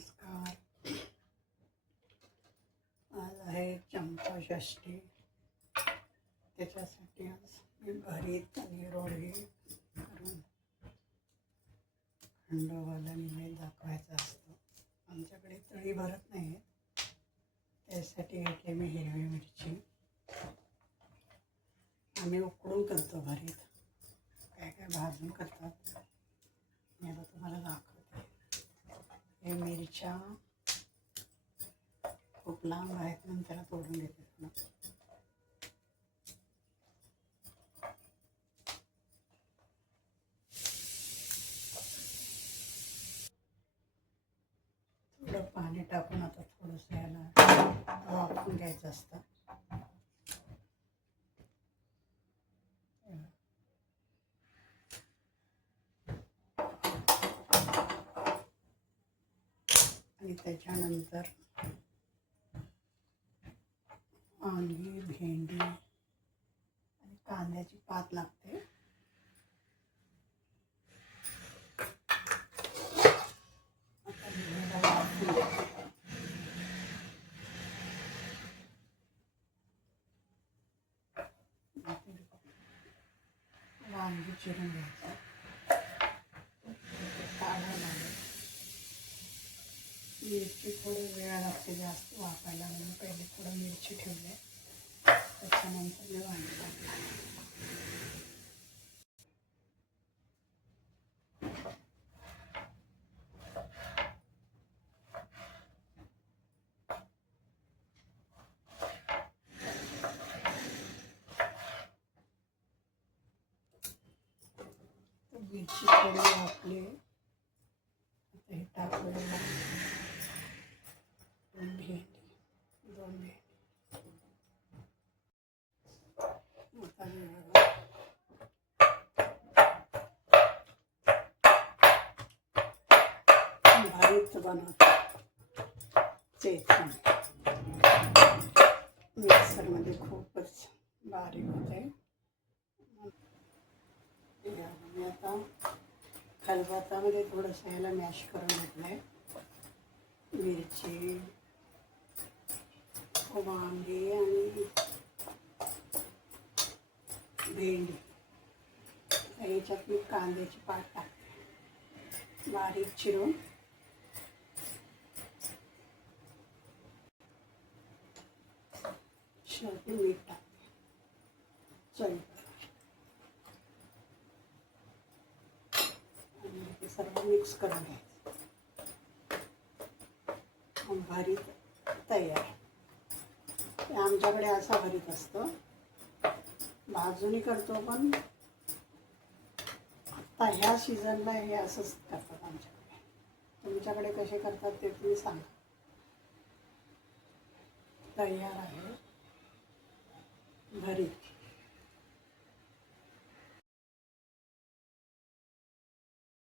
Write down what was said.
नमस्कार. आज आहे चंपाषष्ठी. त्याच्यासाठी आज मी भरीत आणि रोळी करून खंडोबाला नैवेद्य दाखवायचा असतो. आमच्याकडे तळी भरत नाही, त्यासाठी घेतले मी हिरवी मिरची. आम्ही उकडून करतो भरीत, काय काय भाजून करतात. मी आता तुम्हाला दाखवते. हे मिरच्या खूप लांब आहेत म्हणून त्याला तोडून घेते. थोडं पाणी टाकून आता थोडंसं याला वाफवून घ्यायचं असतं. आणि त्याच्यानंतर वांगी, भेंडी आणि कांद्याची पात लागते. वांगी चिरून घ्यायचं, काढायला लागेल. मिरची थोडं वेळ लागते जास्त वाफायला, म्हणून पहिले थोडं मिरची ठेवले, त्याच्यानंतर मी वांगी टाकले. मिरची थोडी वाफली, आता हे टाकलेलं दोन भेंडी भरीत बनवतो. चेचून मिक्सरमध्ये खूपच बारीक होते. मी आता खलबत्त्यामध्ये थोडंसं याला मॅश करून घेतलं आहे. मिरची, वांगी आणि भेंडी, याच्यात मी कांद्याची पात टाकते बारीक चिरून. शेवटी मीठ टाकते चवीप्रमाणे. आणि ते सर्व मिक्स करून घ्यायचं. भरीत तयार. आमच्याकडे असा भरीत असतो, भाजूनी करतो, पण आता ह्या सीझनला हे असंच करतात आमच्याकडे. तुमच्याकडे कसे करतात ते तुम्ही सांगा. तयार आहे.